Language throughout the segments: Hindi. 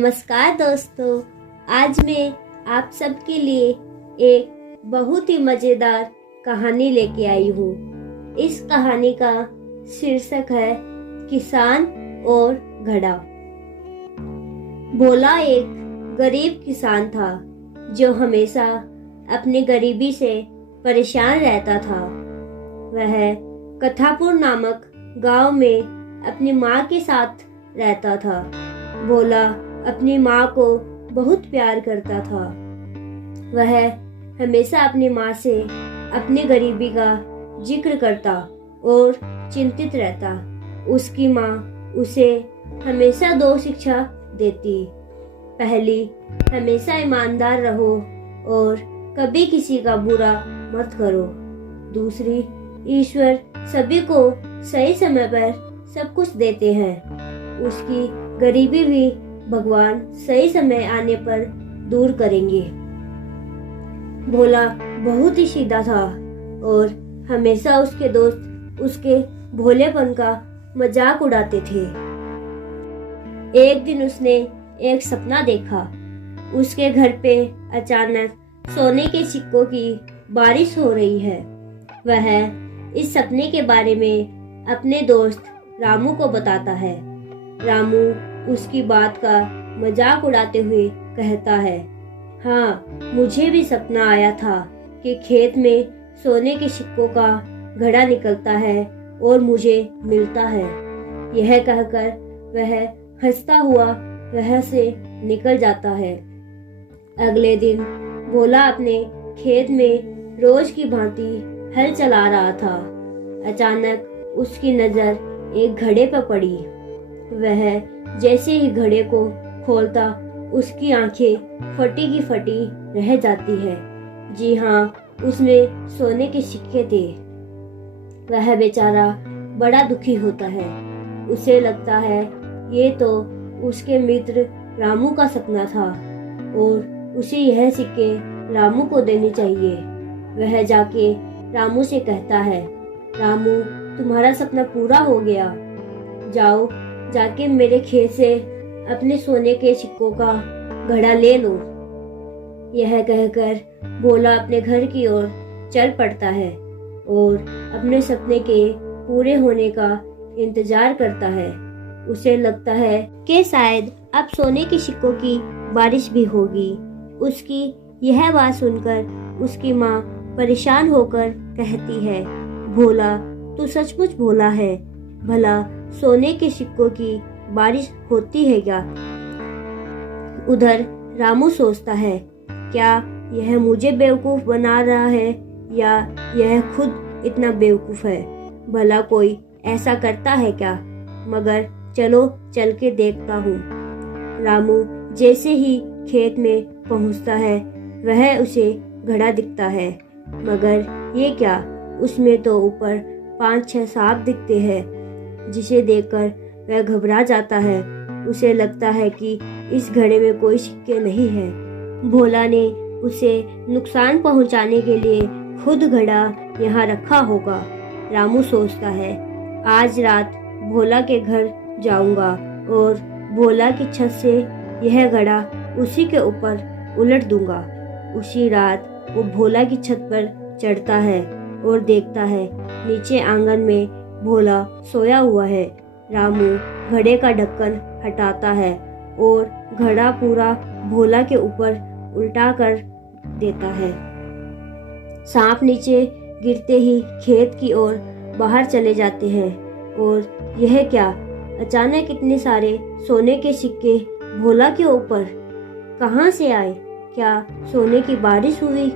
नमस्कार दोस्तों, आज मैं आप सबके लिए एक बहुत ही मज़ेदार कहानी लेके आई हूँ। इस कहानी का शीर्षक है किसान और घड़ा। भोला एक गरीब किसान था जो हमेशा अपनी गरीबी से परेशान रहता था। वह कथापुर नामक गांव में अपनी माँ के साथ रहता था। भोला अपनी माँ को बहुत प्यार करता था। वह हमेशा अपनी माँ से अपनी गरीबी का जिक्र करता और चिंतित रहता। उसकी माँ उसे हमेशा दो शिक्षा देती। पहली, हमेशा ईमानदार रहो और कभी किसी का बुरा मत करो। दूसरी, ईश्वर सभी को सही समय पर सब कुछ देते हैं। उसकी गरीबी भी भगवान सही समय आने पर दूर करेंगे। भोला बहुत ही सीधा था और हमेशा उसके दोस्त उसके भोलेपन का मजाक उड़ाते थे। एक दिन उसने एक सपना देखा। उसके घर पे अचानक सोने के सिक्कों की बारिश हो रही है। वह इस सपने के बारे में अपने दोस्त रामू को बताता है। रामू उसकी बात का मजाक उड़ाते हुए कहता है, हाँ, मुझे भी सपना आया था कि खेत में सोने के सिक्कों का घड़ा निकलता है और मुझे मिलता है। यह कहकर वह हंसता हुआ वहां से निकल जाता है। अगले दिन भोला अपने खेत में रोज की भांति हल चला रहा था। अचानक उसकी नजर एक घड़े पर पड़ी। वह जैसे ही घड़े को खोलता उसकी आंखें फटी की फटी रह जाती है। जी हाँ, उसमें सोने के सिक्के थे। वह बेचारा बड़ा दुखी होता है। उसे लगता है ये तो उसके मित्र रामू का सपना था और उसे यह सिक्के रामू को देने चाहिए। वह जाके रामू से कहता है, रामू, तुम्हारा सपना पूरा हो गया। जाओ, जाके मेरे खेत से अपने सोने के सिक्कों का घड़ा ले लो। यह कहकर भोला अपने घर की ओर चल पड़ता है और अपने सपने के पूरे होने का इंतजार करता है। उसे लगता है कि शायद अब सोने के सिक्कों की बारिश भी होगी। उसकी यह बात सुनकर उसकी माँ परेशान होकर कहती है, भोला, तू सचमुच भोला है। भला सोने के सिक्कों की बारिश होती है क्या? उधर रामू सोचता है, क्या यह मुझे बेवकूफ बना रहा है या यह खुद इतना बेवकूफ है? भला कोई ऐसा करता है क्या? मगर चलो चल के देखता हूँ। रामू जैसे ही खेत में पहुँचता है वह उसे घड़ा दिखता है। मगर ये क्या, उसमें तो ऊपर 5-6 सांप दिखते हैं। जिसे देखकर वह घबरा जाता है। उसे लगता है कि इस घड़े में कोई सिक्के नहीं है। भोला ने उसे नुकसान पहुंचाने के लिए खुद घड़ा यहाँ रखा होगा। रामू सोचता है, आज रात भोला के घर जाऊंगा और भोला की छत से यह घड़ा उसी के ऊपर उलट दूंगा। उसी रात वो भोला की छत पर चढ़ता है और देखता है नीचे आंगन में भोला सोया हुआ है। रामू घड़े का ढक्कन हटाता है और घड़ा पूरा भोला के ऊपर उल्टा कर देता है। सांप नीचे गिरते ही खेत की ओर बाहर चले जाते हैं। और यह क्या, अचानक इतने सारे सोने के सिक्के भोला के ऊपर कहाँ से आए? क्या सोने की बारिश हुई?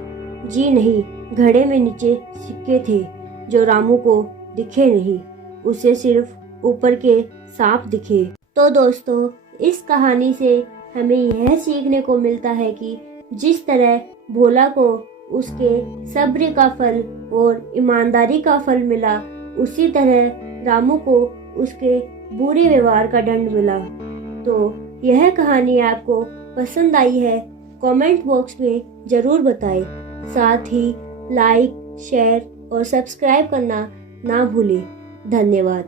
जी नहीं, घड़े में नीचे सिक्के थे जो रामू को दिखे नहीं। उसे सिर्फ ऊपर के सांप दिखे। तो दोस्तों, इस कहानी से हमें यह सीखने को मिलता है कि जिस तरह भोला को उसके सब्र का फल और ईमानदारी का फल मिला, उसी तरह रामू को उसके बुरे व्यवहार का दंड मिला। तो यह कहानी आपको पसंद आई है? कमेंट बॉक्स में जरूर बताएं। साथ ही लाइक, शेयर और सब्सक्राइब करना ना भूलें। धन्यवाद।